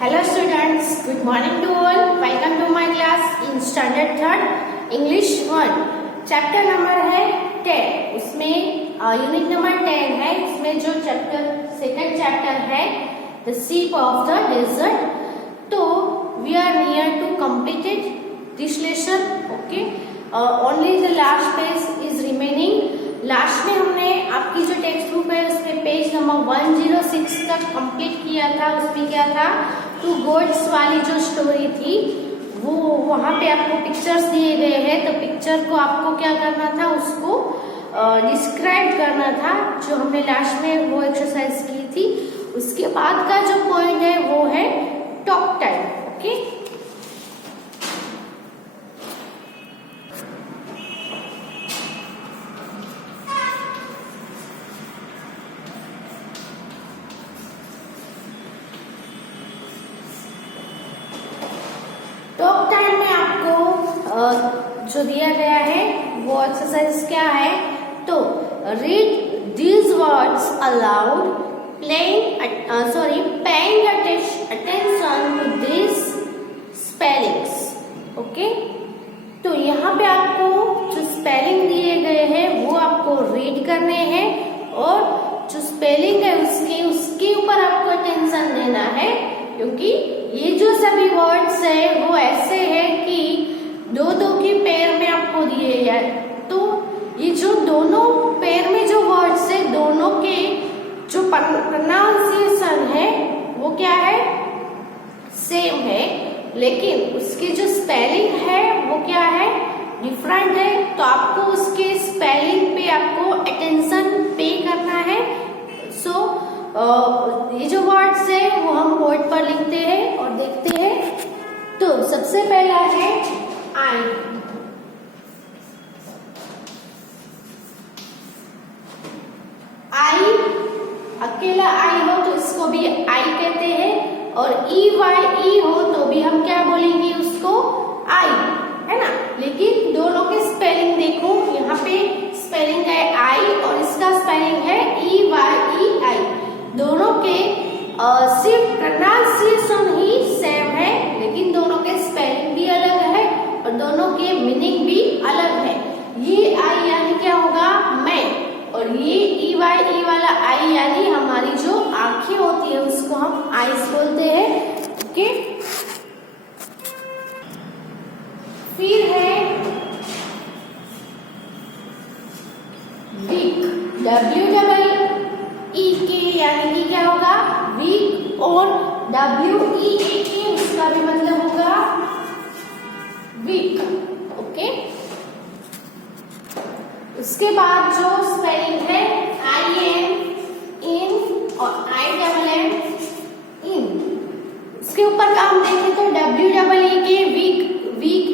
Hello students, good morning to all. Welcome to my class in standard 3rd English 1. Chapter number है 10. उसमें unit number 10 है. इसमें जो second chapter है The Sheep of the Desert. तो we are near to completed this lesson. Okay. Only the last page is remaining. Last में हमने आपकी जो टेक्स्ट बुक है उसमें पेज नंबर 106 तक कंप्लीट किया था. उसमें क्या था, टू गोड्स वाली जो स्टोरी थी वो वहां पे आपको पिक्चर्स दिए गए हैं. तो पिक्चर को आपको क्या करना था, उसको डिस्क्राइब करना था, जो हमने लास्ट में वो एक्सरसाइज की थी. उसके बाद का जो पॉइंट है वो है talk time. Okay, talk time में आपको जो दिया गया है वो एक्सरसाइज क्या है, तो read these words aloud, paying attention to this spellings. Okay, तो यहाँ पे आपको जो स्पेलिंग दिए गए हैं वो आपको रीड करने हैं और जो स्पेलिंग है उसके ऊपर आपको अटेंशन देना है, क्योंकि ये जो सभी वर्ड्स है वो ऐसे है कि दो के पेयर में आपको दिए जाए. तो ये जो दोनों पेयर में जो वर्ड्स है दोनों के जो प्रोनाउंसिएशन है वो क्या है, सेम है, लेकिन उसकी जो स्पेलिंग है वो क्या है, डिफरेंट है. तो आपको उसके स्पेलिंग पे आपको अटेंशन पे करना है. ये जो वर्ड्स है वो हम बोर्ड पर लिखते हैं और देखते हैं. तो सबसे पहला है आई. आई अकेला आई हो तो इसको भी आई कहते हैं, और ई हो तो भी हम क्या बोलेंगे उसको, आई, है ना. लेकिन दोनों के स्पेलिंग देखो, यहाँ पे स्पेलिंग है आई और इसका स्पेलिंग है EYEI. दोनों के सिर्फ प्रोनाउंसिएशन ही सेम है, लेकिन दोनों के स्पेलिंग भी अलग है और दोनों के मीनिंग भी अलग है. ये आई यानी क्या होगा, मैं, और ये EYE वाला आई यानी हमारी जो आंखें होती है उसको हम आईज बोलते हैं. ओके, फिर है वीक. WEEK यानी कि क्या होगा, वीक, और WEAK उसका भी मतलब होगा वीक. ओके, उसके बाद जो स्पेलिंग है IN, इन, और IMM, इन, इसके ऊपर काम देखें तो WEEK वीक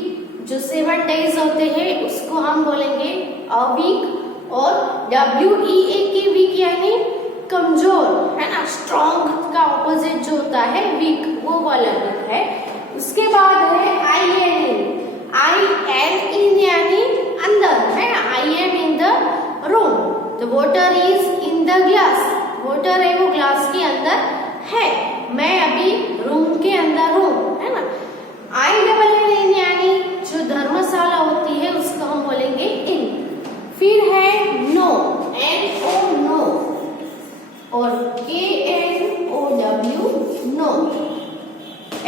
जो 7 डेज होते हैं उसको हम बोलेंगे अ वीक, और WEAK वीक यानी कमजोर, है ना. स्ट्रॉन्ग का ऑपोजिट जो होता है वीक, वो वाला वीक है. उसके बाद है IN यानी अंदर, है ना. I am in the room. The water is in the glass. Water है वो ग्लास के अंदर है, मैं अभी रूम के अंदर हूँ, है ना. INN यानी जो धर्मशाला होती है उसको हम बोलेंगे इन. फिर है नो, NO नो, और KNOW नो.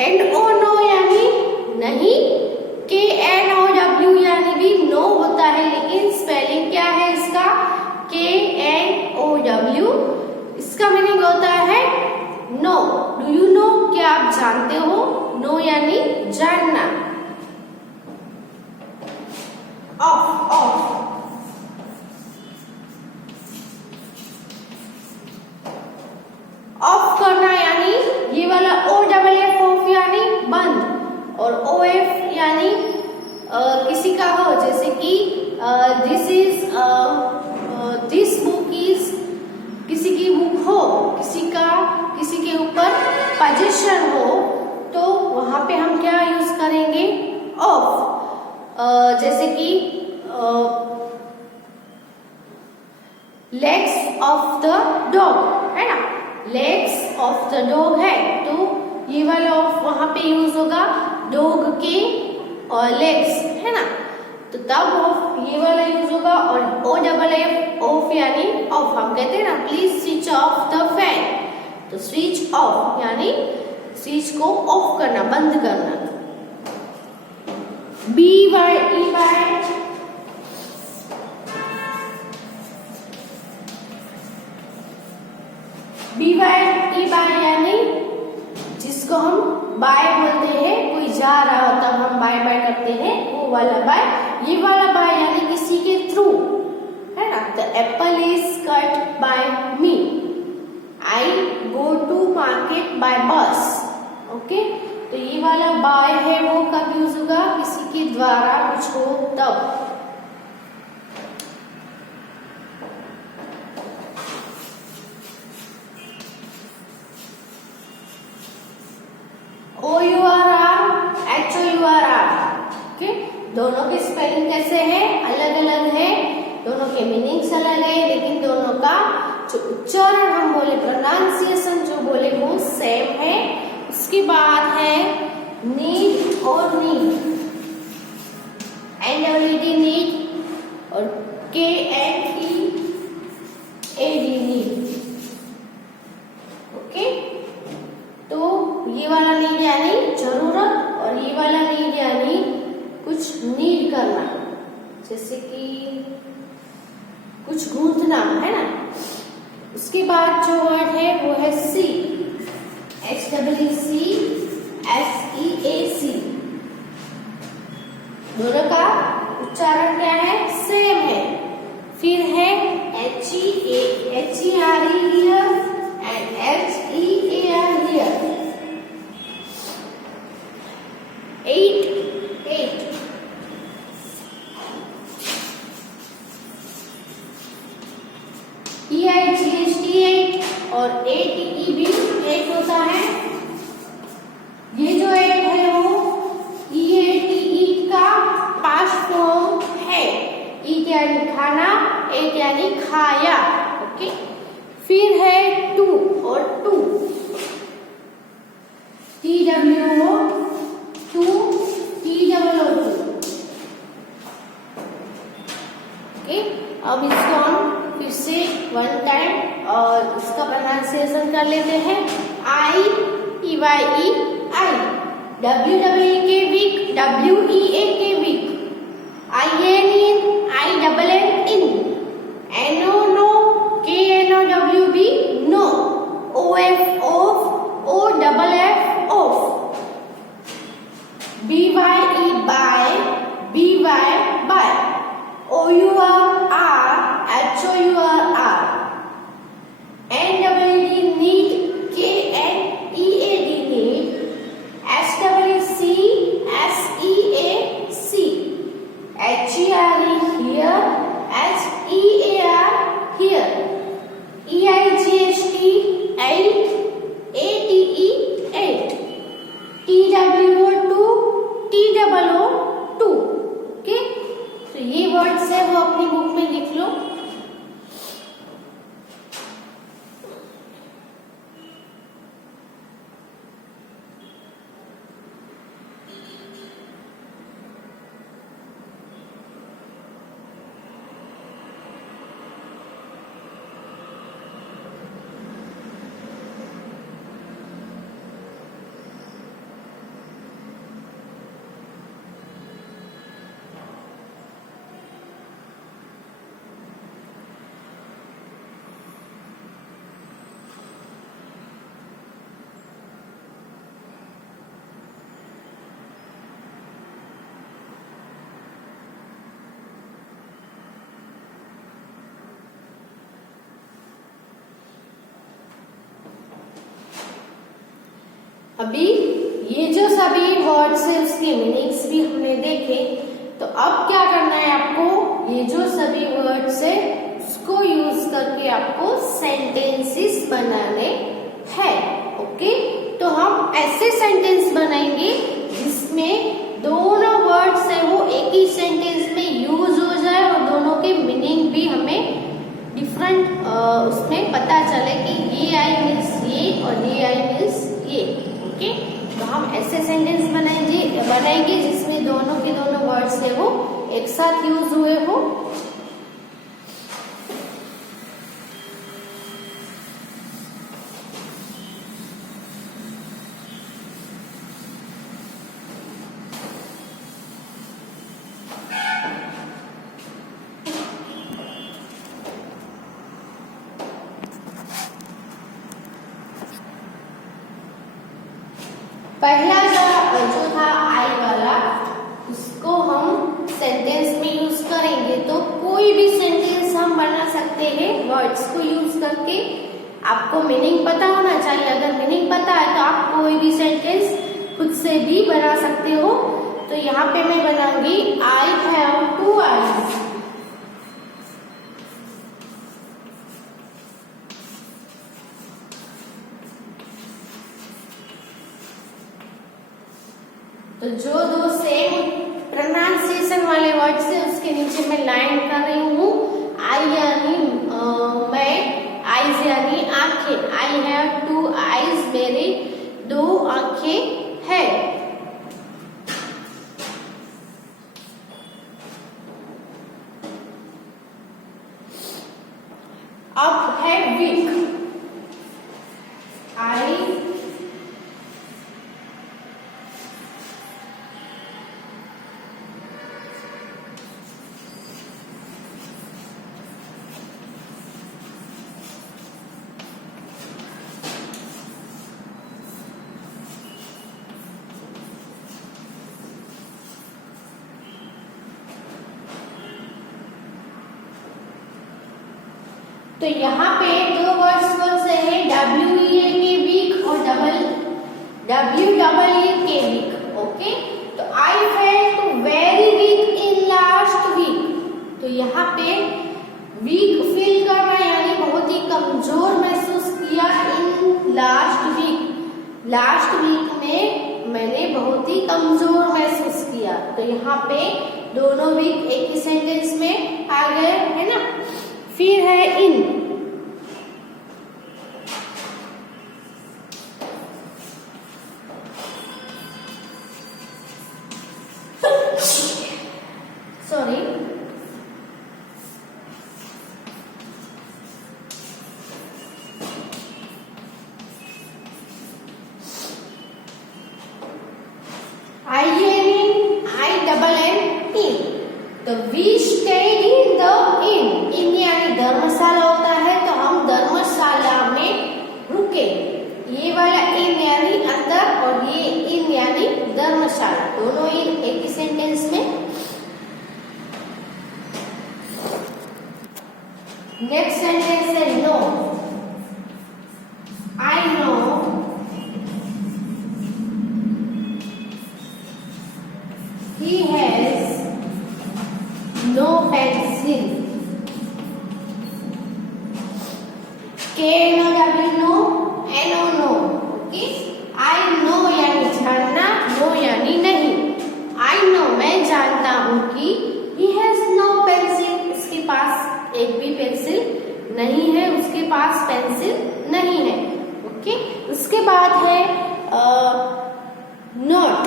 NO नो यानी नहीं, KNOW यानी भी नो होता है, लेकिन स्पेलिंग क्या है इसका, KNOW. इसका मीनिंग होता है नो. डू यू नो, क्या आप जानते हो. नो यानी जानना. ऑफ, ऑफ करना यानी ये वाला OFF यानी बंद, और OF यानी किसी का हो, जैसे कि दिस बुक इज, किसी की बुक हो, किसी के ऊपर पोजीशन हो, तो वहां पे हम क्या यूज करेंगे, ऑफ. जैसे कि लेग्स ऑफ द डॉग, है ना. लेग्स ऑफ द डॉग है तो ये वाला ऑफ वहां पे यूज होगा डॉग के और लेग्स, है ना, तो तब ऑफ ये वाला यूज होगा। और OFF ऑफ यानी ऑफ, हम कहते हैं ना please switch off the fan, तो स्विच ऑफ यानी स्विच को ऑफ करना, बंद करना। BY यानी जिसको हम बाय बोलते हैं, कोई जा रहा होता हम बाय बाय करते हैं, वो वाला बाय। ये वाला बाय यानी किसी के थ्रू, है ना, the apple is cut by me, I go to market by bus. Okay, तो ये वाला बाय है वो कब यूज होगा, किसी के द्वारा कुछ हो तब। OURR, HOURR, ओके, दोनों के स्पेलिंग कैसे है, अलग अलग है, दोनों के मीनिंग्स अलग है, लेकिन दोनों का जो उच्चारण हम बोले, प्रोनाउंसिएशन जो बोले वो सेम है। उसके बाद है नीड और नीड, NWD नीड और KNEAD नीड। ओके, तो ये वाला नीड यानी जरूरत और ये वाला नीड यानी कुछ नीड करना, जैसे कि कुछ गूंथना, है ना। उसके बाद जो वर्ड है वो है सी, HEECSEAC, दोनों का उच्चारण क्या है, सेम है। फिर है HERE here and HEAR here। 8 EIGHT 8 और ATE भी 8 होता है। ये जो 8 है वो EATE का पास्ट फॉर्म है। ईट यानी खाना, 8 यानी खाया। ओके, फिर है 2 और 2, TWO 2, TOO 2। ओके, अब इसको हम फिर से वन टाइम और इसका प्रोनाउंसिएशन कर लेते हैं। EYE आई, WEE के वीक, WEA के week, INN INN NO no, KNOWB no, OF of, OFF off, BYE bye, BY by, OURR HOURR, NWD need, KNEAD knead, SWC SEAC, HERE here, HEAR here, EIGHT 8, ATE 8, TWO 2, TOO 2। Okay, तो ये words है वो अपनी book में लिख लो। अभी ये जो सभी वर्ड्स है उसके मीनिंग्स भी हमने देखे, तो अब क्या करना है आपको, ये जो सभी वर्ड्स है उसको यूज करके आपको सेंटेंसेस बनाने हैं। ओके, तो हम ऐसे सेंटेंस बनाएंगे जिसमें दोनों वर्ड्स है वो एक ही सेंटेंस में यूज हो जाए और दोनों के मीनिंग भी हमें डिफरेंट उसमें पता चले कि ये आई मीन्स ये और ये आई मीन्स ये। ओके, तो हम ऐसे सेंटेंस बनाएंगे जिसमें दोनों के दोनों वर्ड्स है वो एक साथ यूज हुए हो। पहला जो था आई वाला, उसको हम सेंटेंस में यूज करेंगे। तो कोई भी सेंटेंस हम बना सकते हैं वर्ड्स को यूज करके। आपको मीनिंग पता होना चाहिए। अगर मीनिंग पता है तो आप कोई भी सेंटेंस खुद से भी बना सकते हो। तो यहाँ पे मैं बनाऊंगी आई हैव 2 आईज। तो जो दो सेम प्रोनाउंसिएशन वाले वर्ड्स है उसके नीचे मैं लाइन कर रही हूँ। आई यानी मैं, आईज यानी आंखें। आई हैव 2 आईज, मेरी 2 आंखें है। अब है वीक। आई तो यहाँ पे दो वर्ड्स कौन से हैं? WEA के वीक और WEE के वीक। ओके, तो I felt very weak in last week. तो यहाँ पे वीक फील करना यानी बहुत ही कमजोर महसूस किया in last week. Last week में मैंने बहुत ही कमजोर महसूस किया। तो यहाँ पे दोनों वीक एक ही सेंटेंस में आ गए, है ना। फिर है इन। सॉरी, INN तो we stayed in the inn यानी धर्मशाला होता है, तो हम धर्मशाला में रुके। ये वाला इन यानी अंदर और ये इन यानी धर्मशाला, दोनों इन एक ही सेंटेंस में। नेक्स्ट सेंटेंस है no. I know he has no pencil. KNOW know, NO no. Okay, I know यानी जानना, no यानी नहीं। I know मैं जानता हूँ कि he has no pencil, उसके पास एक भी पेंसिल नहीं है, उसके पास पेंसिल नहीं है। ओके, उसके बाद है note.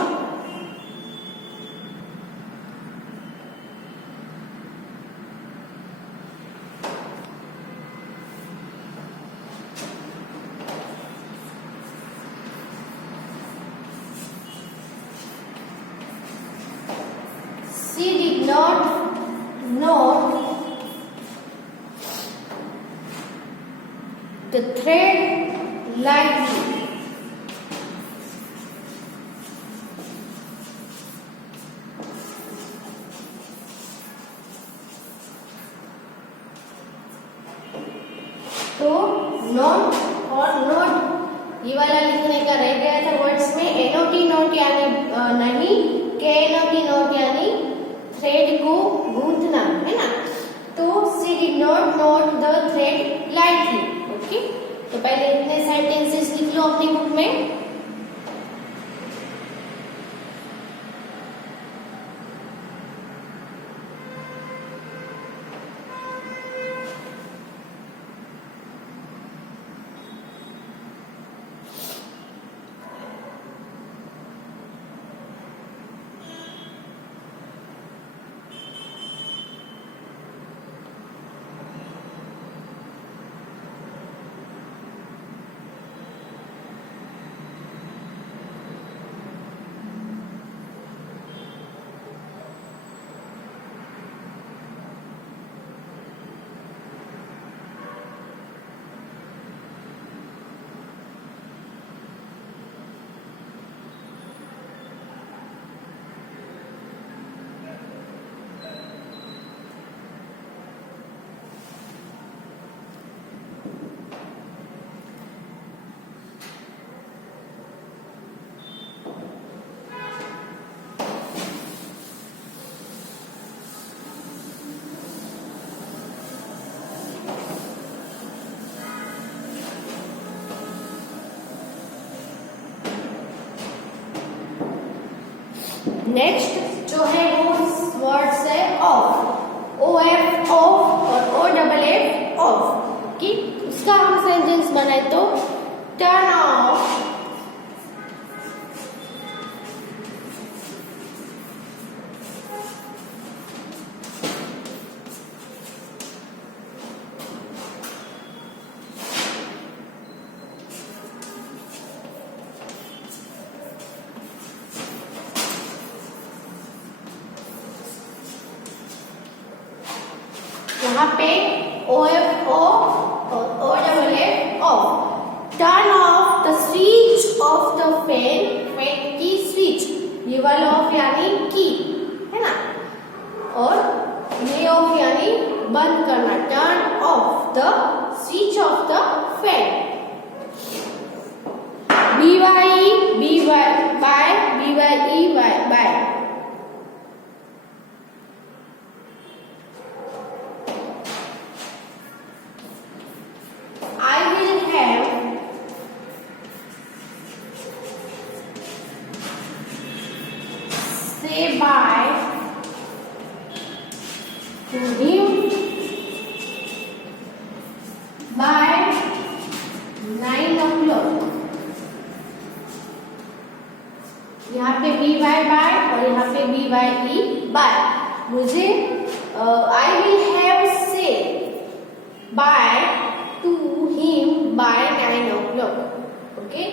She did not know the thread lightly. तो नोट और नोट ये वाला लिखने का रह गया था वर्ड्स में। NOT नोट यानी नहीं, KNOT नोट यानी थ्रेड को गूंथना, है ना। तो she did not note the thread lightly। Okay, तो पहले इतने सेंटेंसेस लिख लो अपनी बुक में। नेक्स्ट जो है वो वर्ड्स है ऑफ, ओ एफ ऑफ और ओ डबल एफ ऑफ की, उसका हम सेंटेंस बनाए तो टर्न ऑफ यहाँ पे ओ एफ ओ और O double F off. Turn off the switch off the fan, fan की स्विच, ये वाला ऑफ यानी की है ना, और ये ऑफ यानी बंद करना। Turn off the switch off the fan. B Y by, B Y E bye. Say bye to him by 9 o'clock। यहाँ पे बी बाय बाय और यहाँ पे बी बाय ई बाय। मुझे I will have say bye to him by 9 o'clock। Okay,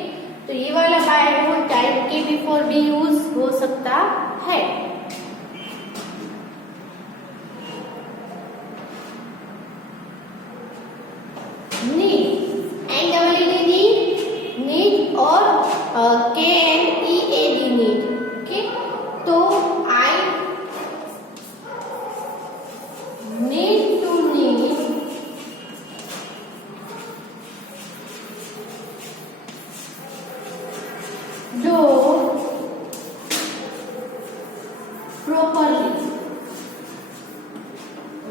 तो ये वाला bye वो टाइम के बिफोर भी यूज हो सकता है। Need, N double E D need और K N E A D need. Okay, तो I need to need do properly।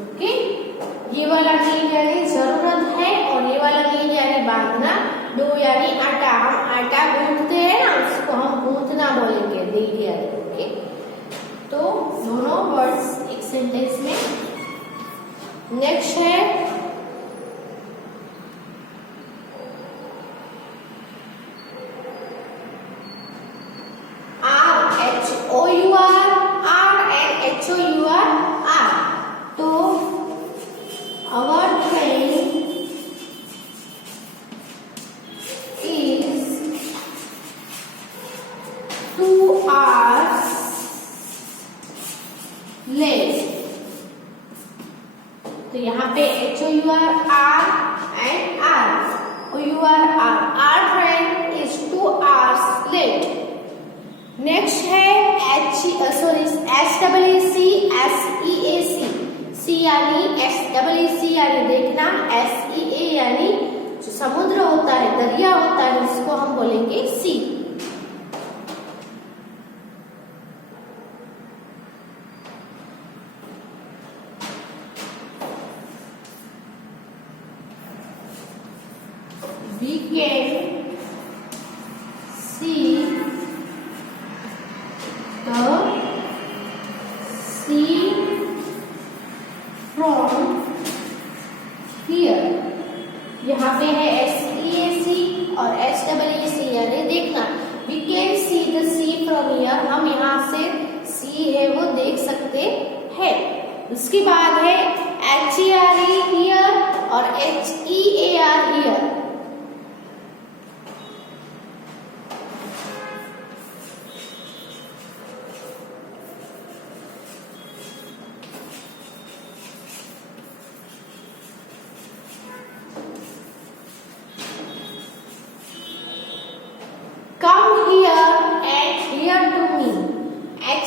Okay, ये वाला नीड यानी जरूरत है और ये वाला नीड यानी बांधना। डो यानी आटा, हम आटा गूंथते हैं ना, उसको हम गूंथना बोलेंगे नीड यानी। ओके, तो दोनों वर्ड्स एक सेंटेंस में। नेक्स्ट है तो our train is 2 hours late। तो यहाँ पे HOUR R and R, OUR R, our train is 2 hours late। Next है SEEC, सी यानी SEEC यानी देखना, SEA यानी जो समुद्र होता है, दरिया होता है, उसको हम बोलेंगे सी। We can see the sea from here। यहाँ पे है SEAC और SEEC यानी देखना। We can see the sea from here, हम यहाँ से sea है वो देख सकते हैं। उसके बाद है HERE here और HEAR here।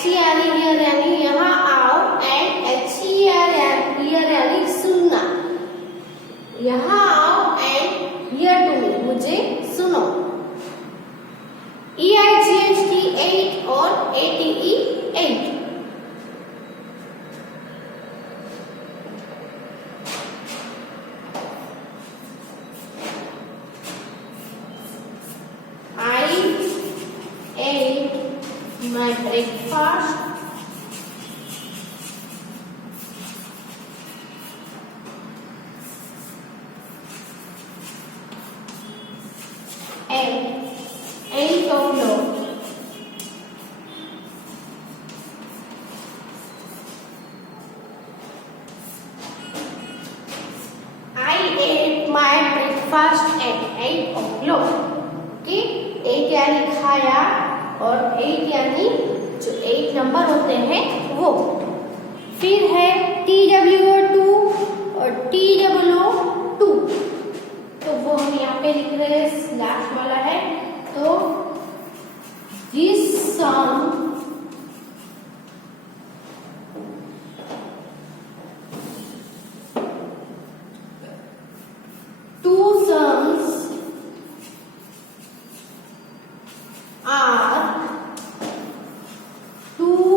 HERE here यानी यहाँ आओ, and HER here यानी my breakfast. At 8 o'clock. I ate my breakfast at 8 o'clock. Okay, 8 यानी खाया और 8 यानी जो 8 नंबर होते हैं वो। फिर है TWO2 और TOO2, तो वो हम यहाँ पे लिख रहे हैं, लास्ट वाला है। तो this sum two sums are too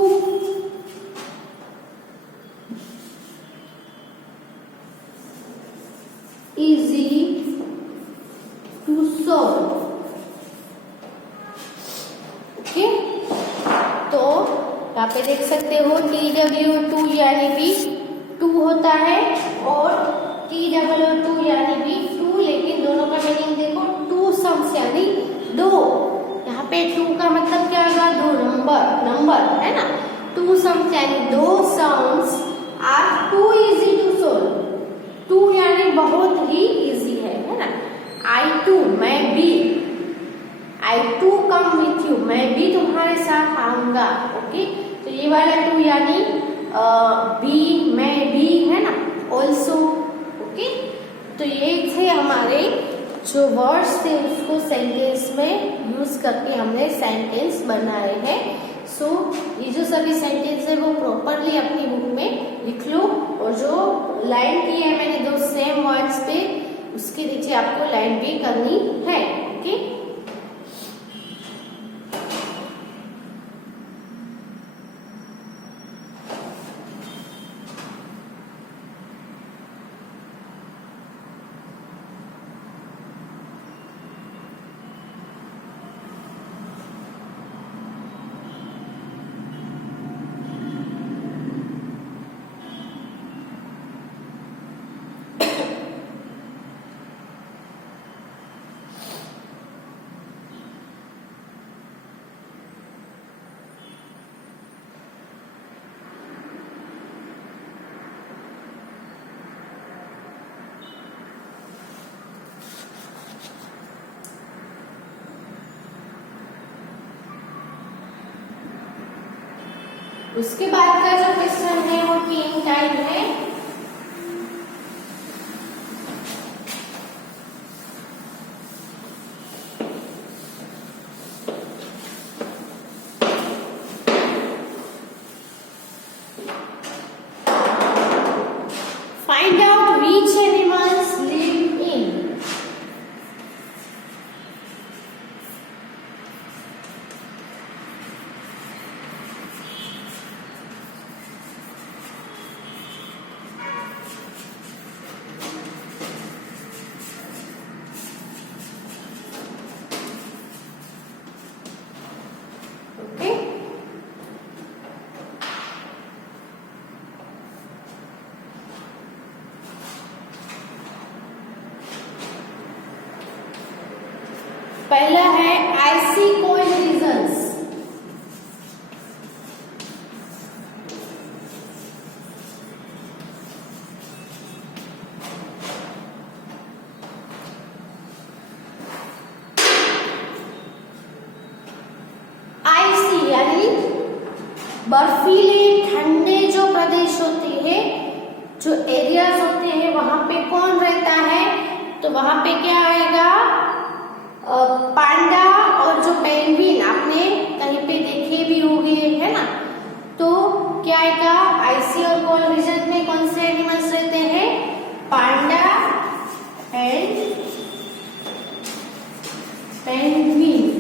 easy to solve. Okay, तो यहाँ पे देख सकते हो TWO2 यानी भी 2 होता है और TOO2 यानी भी 2, लेकिन दोनों का मीनिंग देखो, 2 सम्स यानी 2। यहाँ पे 2 का मतलब क्या होगा, 2 नंबर है ना। 2 सम्स यानी 2 sums are too easy to solve. 2 यानी बहुत ही इजी है ना। I too, मैं भी, I too come with you, मैं भी तुम्हारे साथ आऊंगा। ओके, तो ये वाला 2 यानी भी, मैं भी है ना, ऑल्सो। ओके, तो ये थे हमारे जो वर्ड्स थे उसको सेंटेंस में यूज करके हमने सेंटेंस बनाए हैं। सो ये जो सभी सेंटेंस है वो प्रॉपरली अपनी बुक में लिख लो, और जो लाइन की है मैंने 2 सेम वर्ड्स पे, उसके नीचे आपको लाइन भी करनी है। ओके, उसके बाद का जो क्वेश्चन है वो 3 टाइम है। Find out which animals live in पहला है I see cold reasons। I see यानी बर्फीले ठंडे जो प्रदेश होते हैं, जो एरियाज होते हैं, वहां पे कौन रहता है, तो वहां पे क्या आएगा, पांडा और जो पेंगुइन आपने कहीं पे देखे भी होंगे है ना। तो क्या आएगा, आइसी और कोल्ड रीजन में कौन से एनिमल्स रहते हैं, panda and penguin.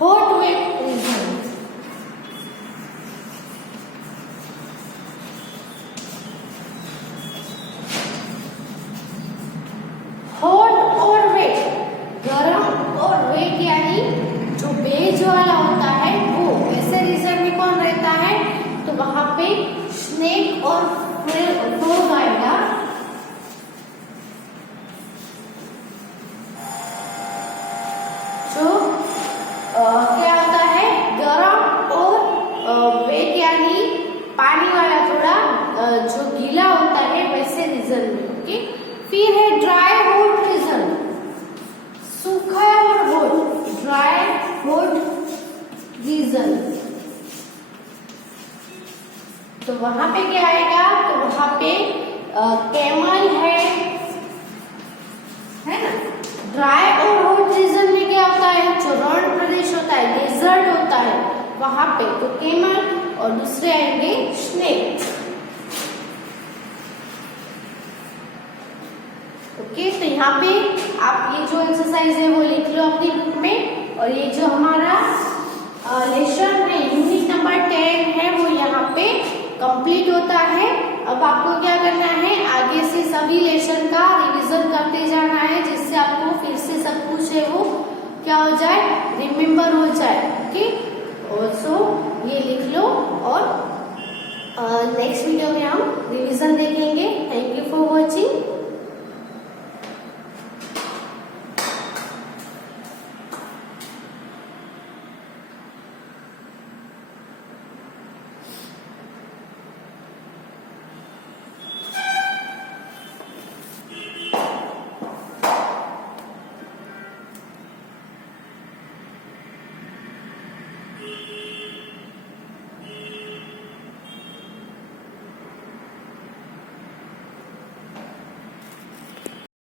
Hot wet region, वहां पे स्नेक और फ्रॉग आएगा। जो क्या होता है, गर्म और वेट यानी पानी वाला थोड़ा जो गीला होता है वैसे रीजन में। ओके, फिर है ड्राई हॉट रीजन, सूखा और हॉट, ड्राई हॉट रीजन। तो वहां पे क्या आएगा, तो वहां पे कैमल है ना। ड्राई और हॉट रीजन में क्या होता है, जो रण प्रदेश होता है, डेजर्ट होता है वहां पे तो कैमल, और दूसरे आएंगे स्नेक। ओके, तो यहाँ पे आप ये जो एक्सरसाइज है वो लिख लो अपनी बुक में, और ये जो हमारा लेसन है यूनिट नंबर 10 है वो यहाँ पे कंप्लीट होता है। अब आपको क्या करना है, आगे से सभी लेसन का रिवीजन करते जाना है, जिससे आपको फिर से सब कुछ है वो क्या हो जाए, रिमेम्बर हो जाए। ओके, और सो ये लिख लो, और नेक्स्ट वीडियो में हम रिवीजन देखेंगे। Thank you for watching.